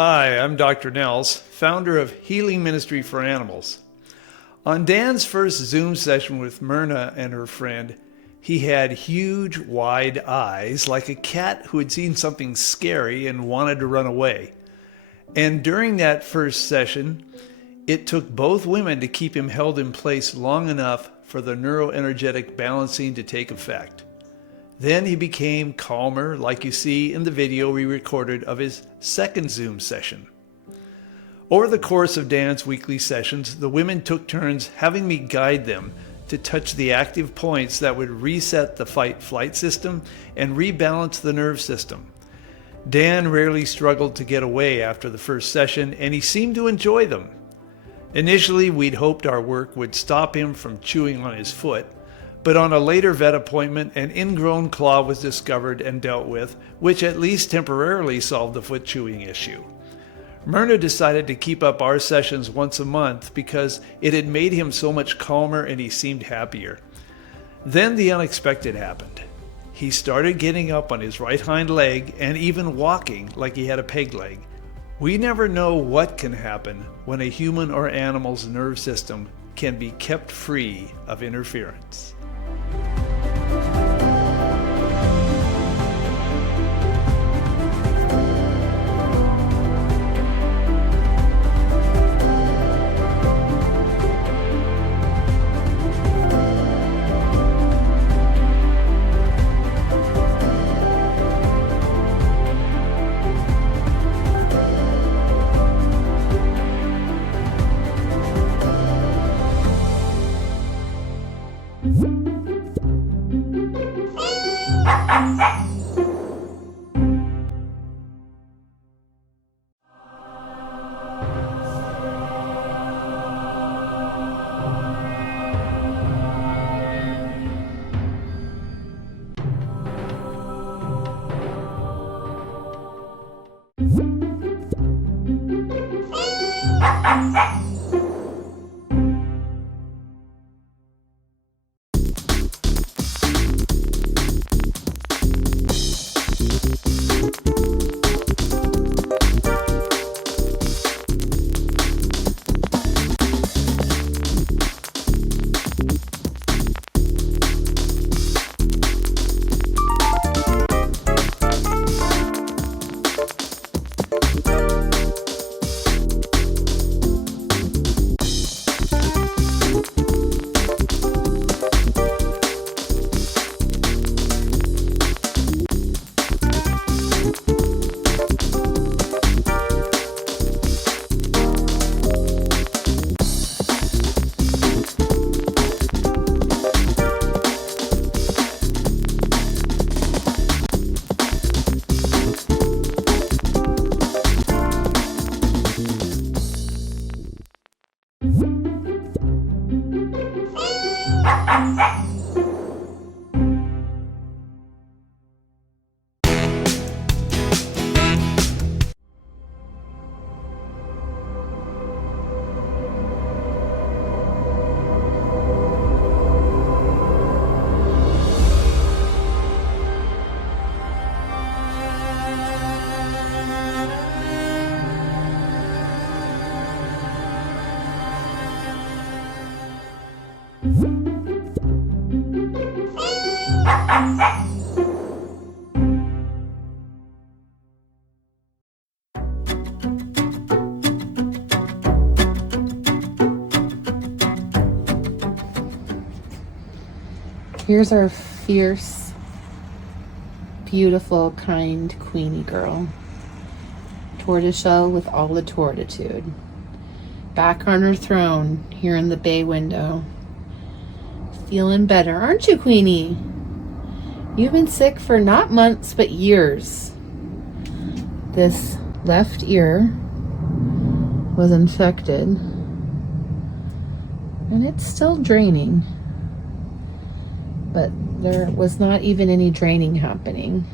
Hi, I'm Dr. Nels, founder of Healing Ministry for Animals. On Dan's first Zoom session with Myrna and her friend, he had huge, wide eyes like a cat who had seen something scary and wanted to run away. And during that first session, it took both women to keep him held in place long enough for the neuroenergetic balancing to take effect. Then he became calmer, like you see in the video we recorded of his second Zoom session. Over the course of Dan's weekly sessions, the women took turns having me guide them to touch the active points that would reset the fight-flight system and rebalance the nerve system. Dan rarely struggled to get away after the first session, and he seemed to enjoy them. Initially, we'd hoped our work would stop him from chewing on his foot, but on a later vet appointment, an ingrown claw was discovered and dealt with, which at least temporarily solved the foot chewing issue. Myrna decided to keep up our sessions once a month because it had made him so much calmer and he seemed happier. Then the unexpected happened. He started getting up on his right hind leg and even walking like he had a peg leg. We never know what can happen when a human or animal's nerve system can be kept free of interference. Here's our fierce, beautiful, kind Queenie girl. Tortoiseshell with all the tortitude. Back on her throne here in the bay window. Feeling better, aren't you, Queenie? You've been sick for not months, but years. This left ear was infected, and it's still draining, but there was not even any draining happening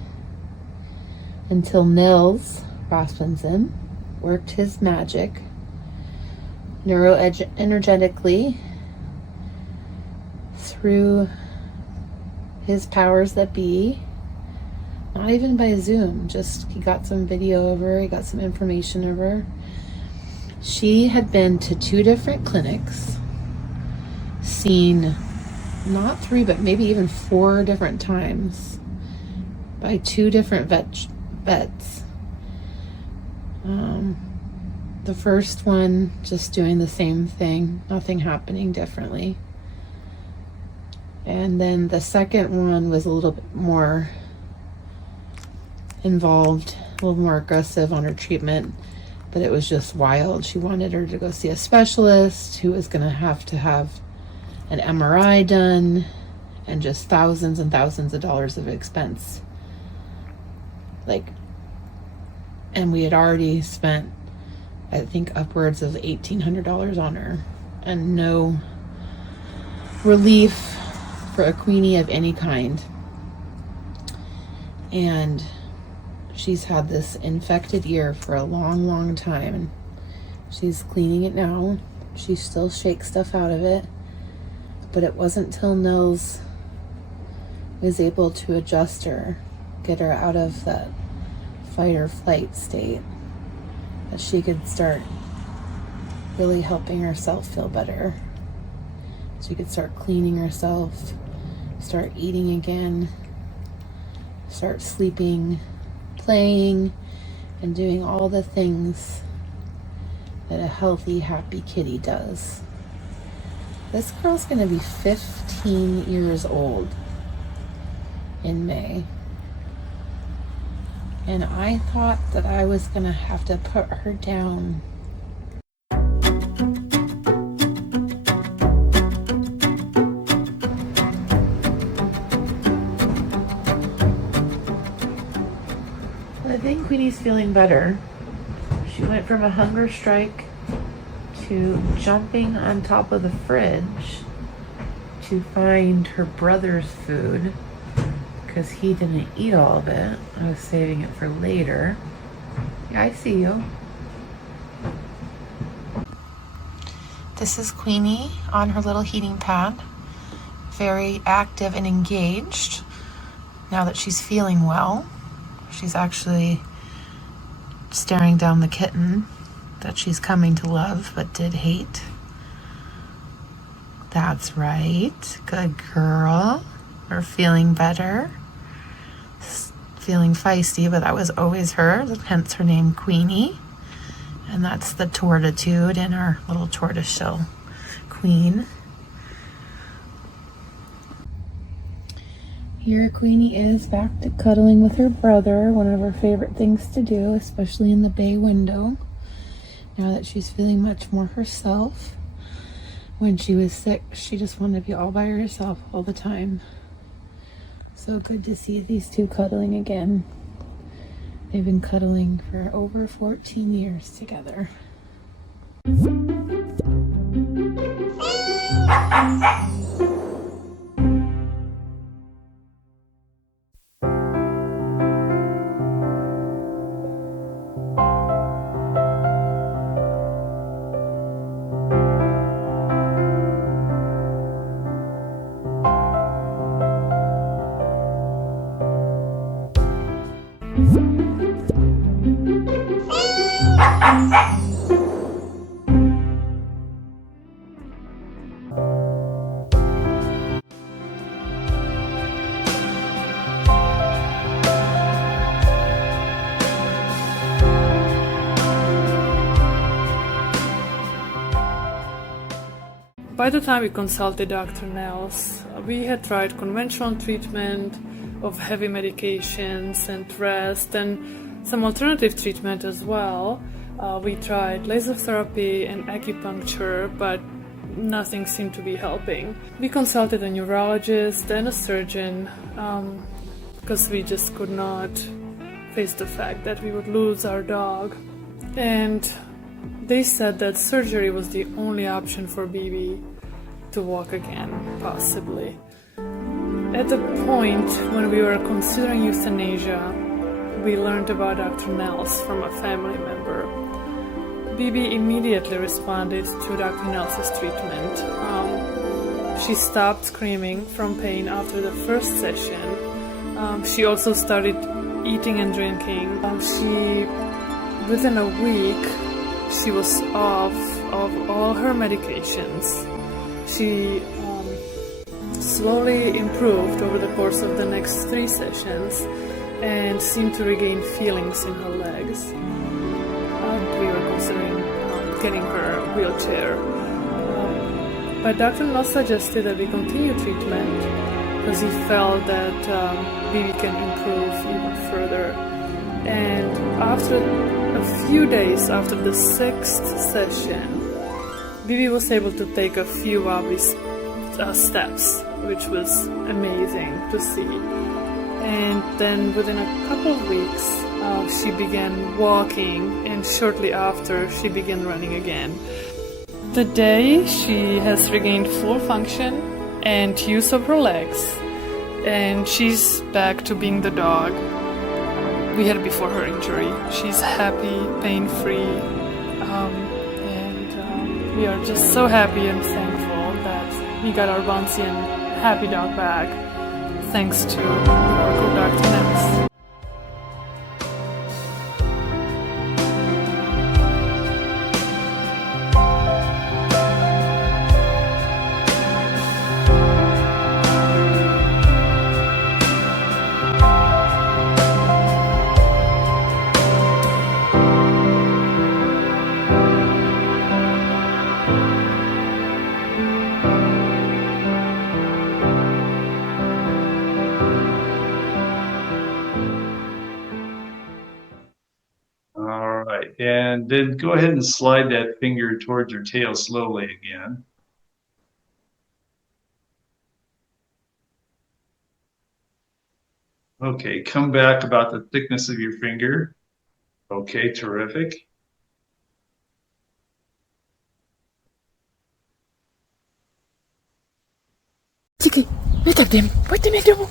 until Nils Rasmussen worked his magic neuroenergetically through his powers that be. Not even by Zoom, just he got some video of her, he got some information of her. She had been to 2 different clinics, seen not 3, but maybe even 4 different times by 2 different vets. The first one just doing the same thing, nothing happening differently. And then the second one was a little bit more involved, a little more aggressive on her treatment, but it was just wild. She wanted her to go see a specialist who was going to have an MRI done, and just thousands and thousands of dollars of expense. And we had already spent, I think, upwards of $1,800 on her, and no relief for a Queenie of any kind. And she's had this infected ear for a long, long time. She's cleaning it now. She still shakes stuff out of it. But it wasn't till Nils was able to adjust her, get her out of that fight or flight state, that she could start really helping herself feel better. She could start cleaning herself, start eating again, start sleeping, playing, and doing all the things that a healthy, happy kitty does. This girl's gonna be 15 years old in May. And I thought that I was gonna have to put her down. I think Queenie's feeling better. She went from a hunger strike to jumping on top of the fridge to find her brother's food, because he didn't eat all of it. I was saving it for later. Yeah, I see you. This is Queenie on her little heating pad. Very active and engaged. Now that she's feeling well, she's actually staring down the kitten that she's coming to love but did hate. That's right. Good girl. We're feeling better. Feeling feisty, but that was always her, hence her name Queenie. And that's the tortitude in our little tortoiseshell queen. Here Queenie is back to cuddling with her brother, one of her favorite things to do, especially in the bay window, now that she's feeling much more herself. When she was sick, she just wanted to be all by herself all the time. So good to see these two cuddling again. They've been cuddling for over 14 years together. By the time we consulted Dr. Nels, we had tried conventional treatment of heavy medications and rest and some alternative treatment as well. We tried laser therapy and acupuncture, but nothing seemed to be helping. We consulted a neurologist and a surgeon. because we just could not face the fact that we would lose our dog. And they said that surgery was the only option for Bibi to walk again, possibly. At the point when we were considering euthanasia, we learned about Dr. Nels from a family member. Bibi immediately responded to Dr. Nels's treatment. She stopped screaming from pain after the first session. She also started eating and drinking. Within a week, she was off of all her medications. She slowly improved over the course of the next 3 sessions and seemed to regain feelings in her legs. We were considering getting her a wheelchair. But Dr. Nels suggested that we continue treatment because he felt that Bibi can improve even further. And after a few days after the 6th session, Bibi was able to take a few obvious steps, which was amazing to see. And then within a couple of weeks, she began walking, and shortly after, she began running again. Today, she has regained full function and use of her legs, and she's back to being the dog we had before her injury. She's happy, pain-free, and we are just so happy and thankful that we got our bouncy and happy dog back, thanks to the work of Dr. Nels. All right, and then go ahead and slide that finger towards your tail slowly again. Okay, come back about the thickness of your finger. Okay, terrific. Sige, nagtagdim. Pwede na mo.